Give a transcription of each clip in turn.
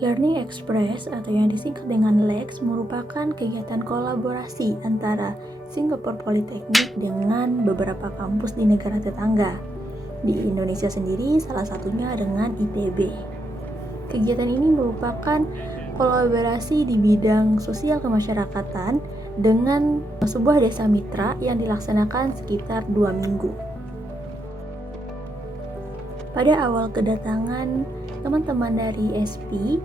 Learning Express atau yang disingkat dengan LEX merupakan kegiatan kolaborasi antara Singapore Polytechnic dengan beberapa kampus di negara tetangga. Di Indonesia sendiri salah satunya dengan ITB. Kegiatan ini merupakan kolaborasi di bidang sosial kemasyarakatan dengan sebuah desa mitra yang dilaksanakan sekitar 2 minggu. Pada awal kedatangan teman-teman dari SP,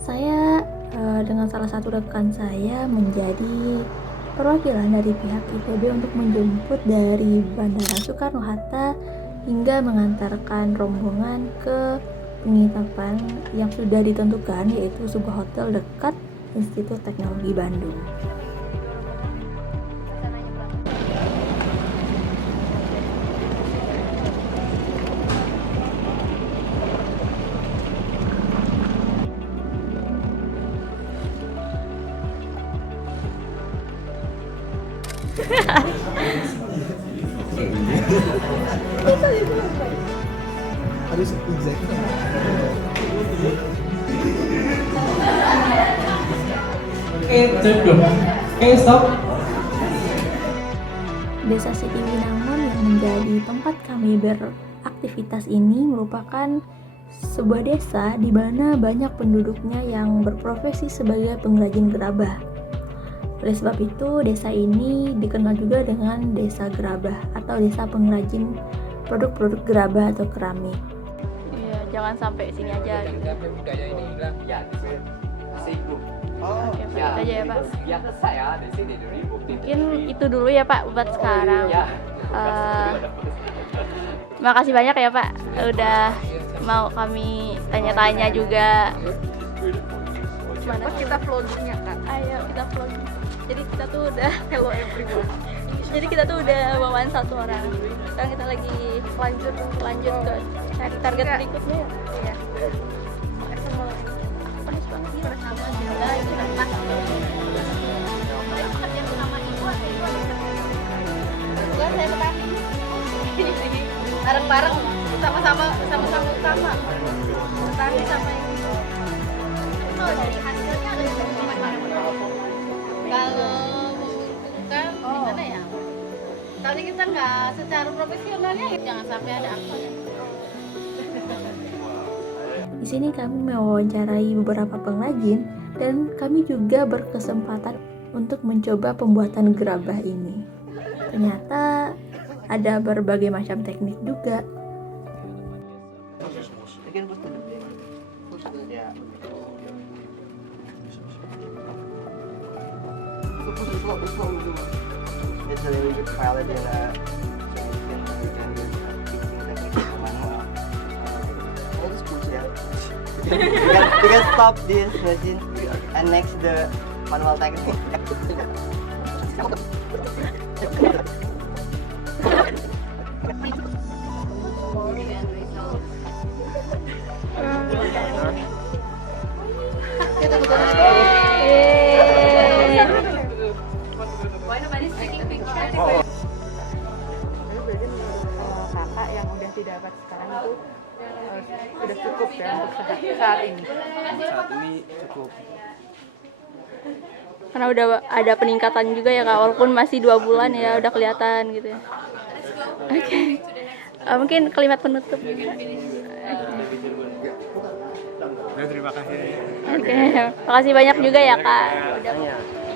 saya dengan salah satu rekan saya menjadi perwakilan dari pihak ITB untuk menjemput dari Bandara Soekarno-Hatta hingga mengantarkan rombongan ke penginapan yang sudah ditentukan, yaitu sebuah hotel dekat Institut Teknologi Bandung. Harus exact. Stop. Desa Siti Winangun yang menjadi tempat kami beraktivitas ini merupakan sebuah desa di mana banyak penduduknya yang berprofesi sebagai pengrajin gerabah. Oleh sebab itu, desa ini dikenal juga dengan Desa Gerabah atau Desa Pengrajin produk-produk gerabah atau keramik. Iya, jangan sampai sini aja. Budaya ini hilang. Ya, Oke, Pak, itu aja ya Pak. biasa saya di sini dari bukti. Mungkin itu dulu ya Pak buat sekarang. Ya. Makasih banyak ya Pak, udah mau kami tanya-tanya juga. Mana kita vloggingnya Kak? Ayo kita vlogging. Jadi kita tuh udah hello everyone. Jadi kita tuh udah bawaan satu orang. Sekarang kita lagi lanjut ke cari target berikutnya. Iya. Panas banget ya. Bersama juga itu pas. Pekerjaan sama ibu atau ibu? Bukan, saya petani. Bareng-bareng sama-sama utama. Petani sama ibu. Oh, dari hasilnya ada kalau menguntungkan gimana ya? Tapi kita nggak secara profesionalnya jangan sampai ada apa ya. Di sini kami mewawancarai beberapa pengrajin dan kami juga berkesempatan untuk mencoba pembuatan gerabah ini. Ternyata ada berbagai macam teknik juga. It's a little bit pilot and so you can use fixing technique manual. I'll just push it. You can stop this machine and next the manual technique. Kakak yang udah didapat sekarang itu sudah cukup ya untuk saat ini. Saat ini cukup. Karena udah ada peningkatan juga ya Kak, walaupun masih 2 bulan ya udah kelihatan gitu ya. Oke. Mungkin kalimat penutup. Terima kasih. Oke, makasih banyak juga ya Kak. Udah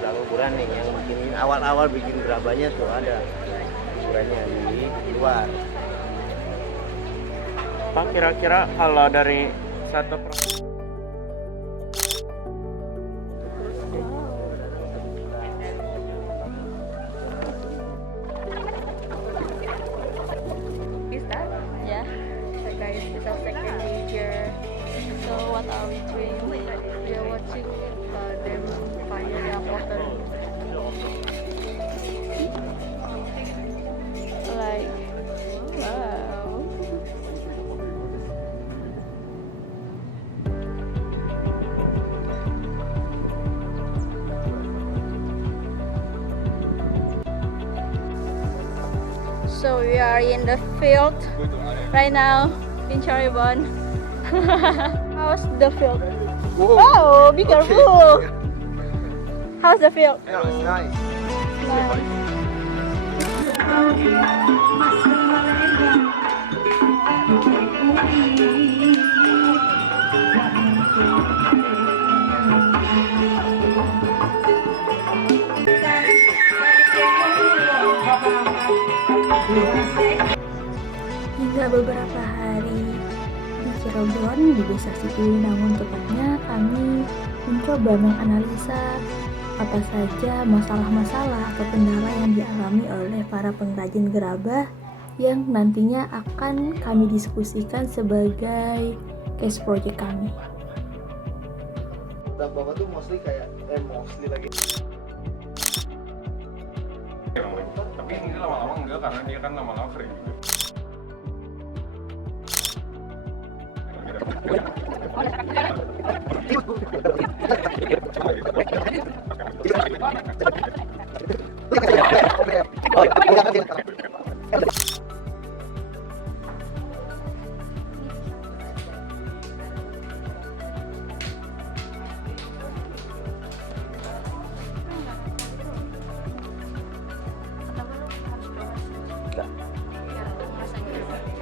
Udah ukuran nih yang bikin awal-awal bikin gerabahnya tuh ada ukurannya di luar. Pak, kira-kira kalau dari satu bisa ya. Hey guys, it's our second year. So what are we doing? We are watching them fire their water. Like wow. So we are in the field right now in Cirebon. How's the field? Oh, be careful. How's the feel? Yeah, it's nice. Hingga beberapa hari di Cirebon, di Desa Situwinangun tepatnya, kami mencoba menganalisa apa saja masalah-masalah atau kendala yang dialami oleh para pengrajin gerabah yang nantinya akan kami diskusikan sebagai case project kami. Bapak tuh mostly lagi. Tapi ini lama-lama enggak karena dia kan lama-lama kering gitu.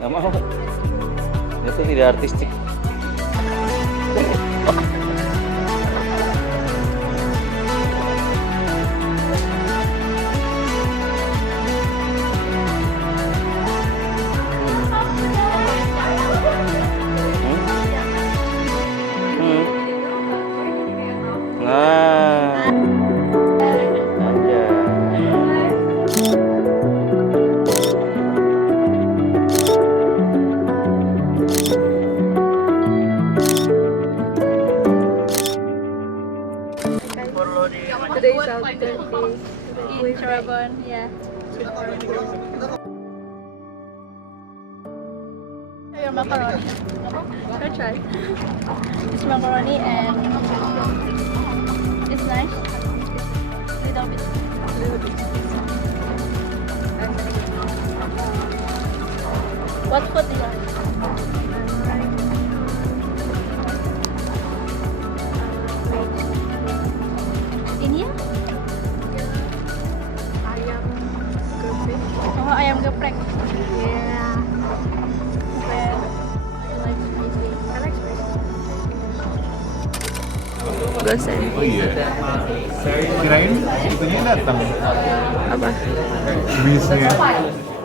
Nggak mau. Itu tidak artistik. Nah, aja. Today is our 30 In Cirebon, yeah. Your macaroni. Go try. It's macaroni and it's nice. Little bit. What food do you like? Ini ya? ayam geprek. Oh, ayam geprek. Yeah. Well, I like spicy. I like spicy. Gosen. Oh iya. Kirain itunya datang. Apa? Bisnya.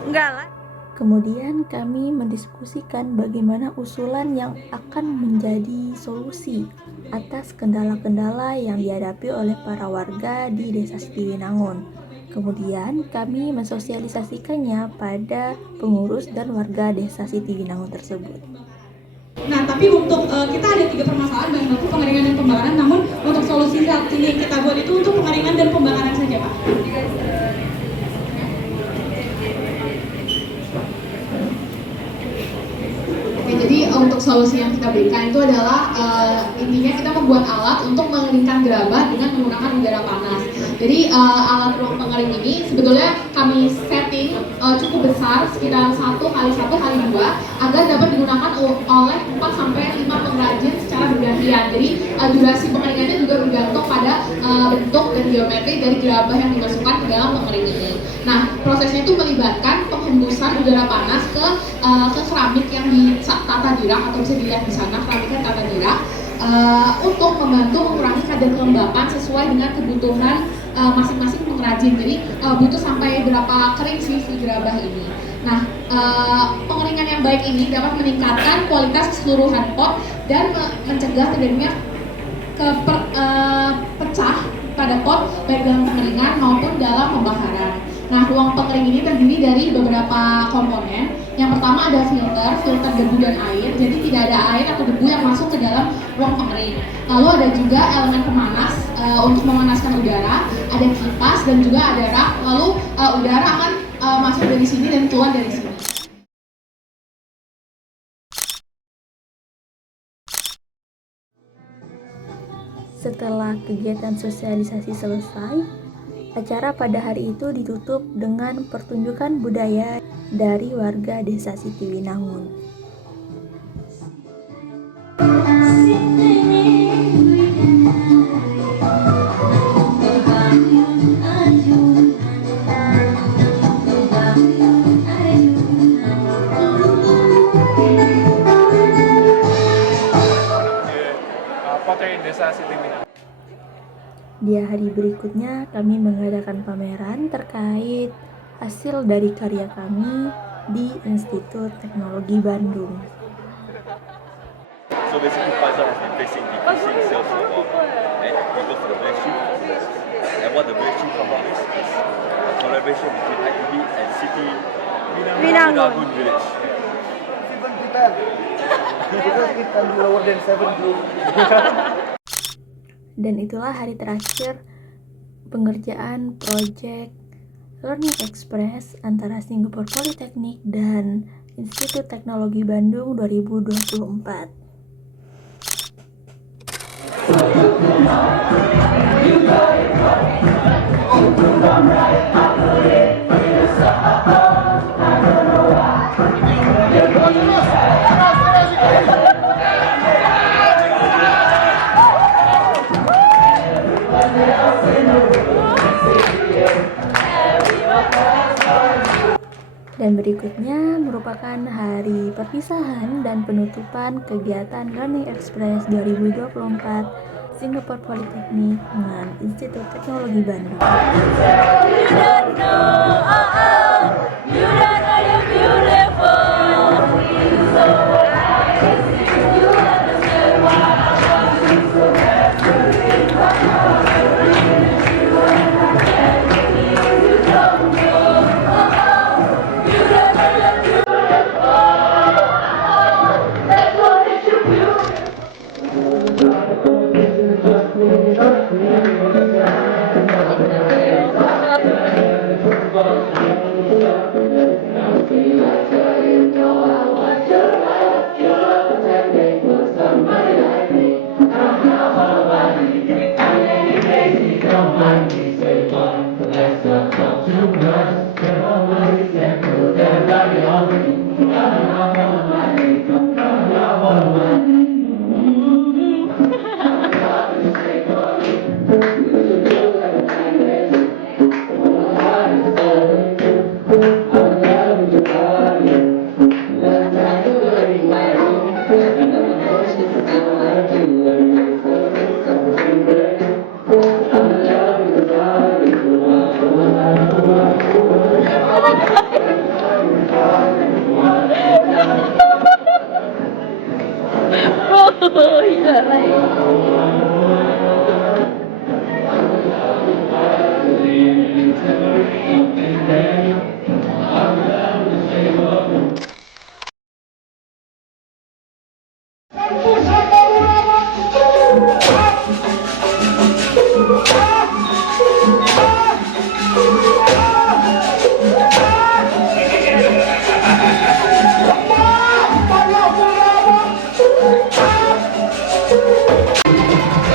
Enggak lah. Kemudian kami mendiskusikan bagaimana usulan yang akan menjadi solusi atas kendala-kendala yang dihadapi oleh para warga di Desa Situwinangun. Kemudian kami mensosialisasikannya pada pengurus dan warga Desa Situwinangun tersebut. Nah, tapi untuk kita ada 3 permasalahan bahan baku pengeringan dan pembakaran, namun untuk solusi saat ini yang kita buat itu untuk pengeringan dan pembakaran saja, Pak. Oke, jadi untuk solusi yang kita berikan itu adalah intinya kita membuat alat untuk mengeringkan gerabah dengan menggunakan udara panas. Jadi alat ruang pengering ini sebetulnya kami setting cukup besar, sekitar 1x1x2 agar dapat digunakan oleh 4-5 pengrajin secara bergantian. Jadi durasi pengeringannya juga bergantung pada bentuk dan geometri dari gerabah yang dimasukkan ke dalam pengering ini. Nah, prosesnya itu melibatkan penghembusan udara panas ke keramik yang ditata dirak, atau bisa dilihat di sana keramiknya tata dirak, untuk membantu mengurangi kadar kelembapan sesuai dengan kebutuhan masing-masing pengrajin. Jadi butuh sampai berapa kering sih si gerabah ini. Nah, pengeringan yang baik ini dapat meningkatkan kualitas keseluruhan pot dan mencegah terjadinya pecah pada pot baik dalam pengeringan maupun dalam pembakaran. Nah, ruang pengering ini terdiri dari beberapa komponen. Yang pertama ada filter debu dan air, jadi tidak ada air atau debu yang masuk ke dalam ruang pengering. Lalu ada juga elemen pemanas untuk memanaskan udara, ada kipas dan juga ada rak. Lalu udara akan masuk dari sini dan keluar dari sini. Setelah kegiatan sosialisasi selesai, acara pada hari itu ditutup dengan pertunjukan budaya dari warga Desa Situwinangun. Pottery Desa Sitimina. Di hari berikutnya, kami mengadakan pameran terkait hasil dari karya kami di Institut Teknologi Bandung. So basically, Pfizer has been facing decreasing sales for a while, and we go for the breakthrough. And what the breakthrough come out is a collaboration between ITB and City Binangun Village. Even kita, because kita lower than 7 blue. Dan itulah hari terakhir pengerjaan proyek Learning Express antara Singapore Polytechnic dan Institut Teknologi Bandung 2024. Dan berikutnya merupakan hari perpisahan dan penutupan kegiatan Learning Express 2024 Singapore Polytechnic dengan Institut Teknologi Bandung.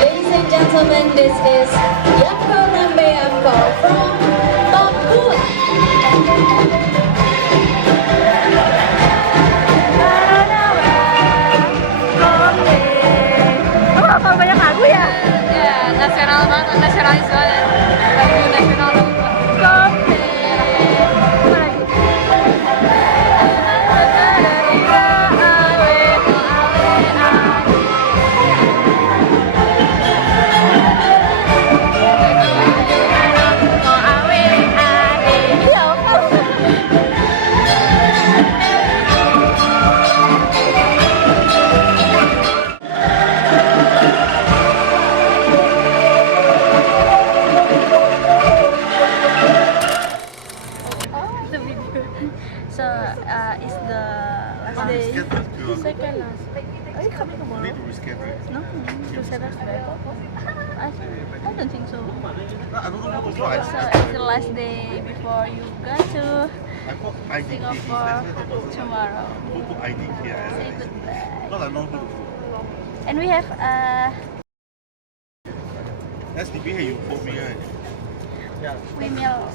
Ladies and gentlemen, this is Yako Nambe Yako from Papua. Kamu hafal banyak lagu ya? Ya, nasionalis banget, nasionalis banget. Lagu nasional lu. So, it's the last day. Second last. Are you coming tomorrow? Need to reschedule it. No, to Saturday. I don't think so. I don't know what to try. So it's the last day before you go to I got IDK. Singapore tomorrow. Go to IDK. Say goodbye. Not like not good. And we have SDB, you told me, right? female